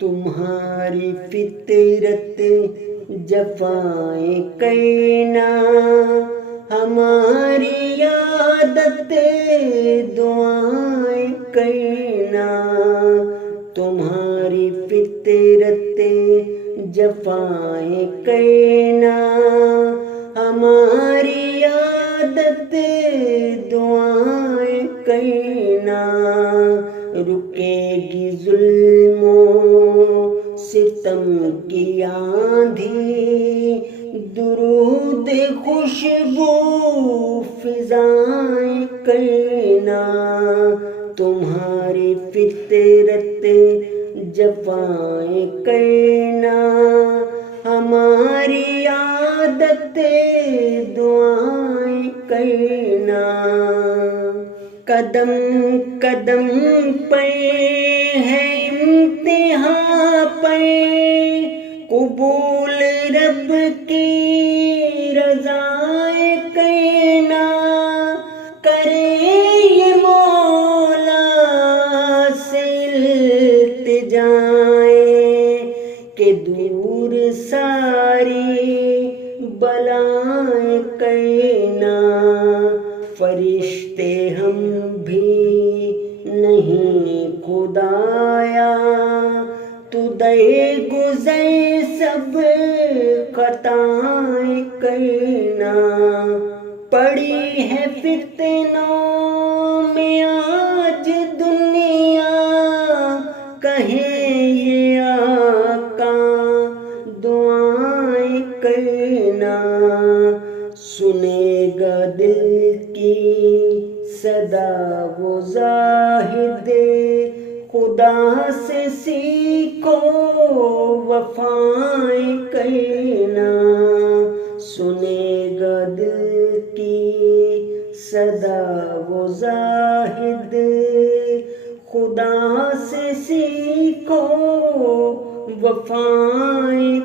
तुम्हारी फितरत जफाएं करना, हमारी आदत दुआएं करना। तुम्हारी फितरत जफाएं करना, हमारी आदत दुआएं करना। रुकेगी जुल्मों सितम की आंधी, दुरूद खुशबू फिजाएं करना। तुम्हारी फितरत जफाएं करना, हमारी आदत दुआएं करना। कदम कदम पे है इम्तिहान पे, कबूल रब की रज़ाएं करना। करे ये मौला से इल्तिजाएं कि दूर सारी बलाएं करना। फरिश्ते हम भी नहीं खुदाया, तू दे गुज़र सब खताएं करना। पड़ी है फितनों में आज दुनिया, कहें ये आका दुआएं करना। सुनेगा दिल की सदा वो जाहिद, खुदा से सीखो वफाएं करना। सुनेगा दिल की सदा वो जाहिद, खुदा से सीखो वफाएं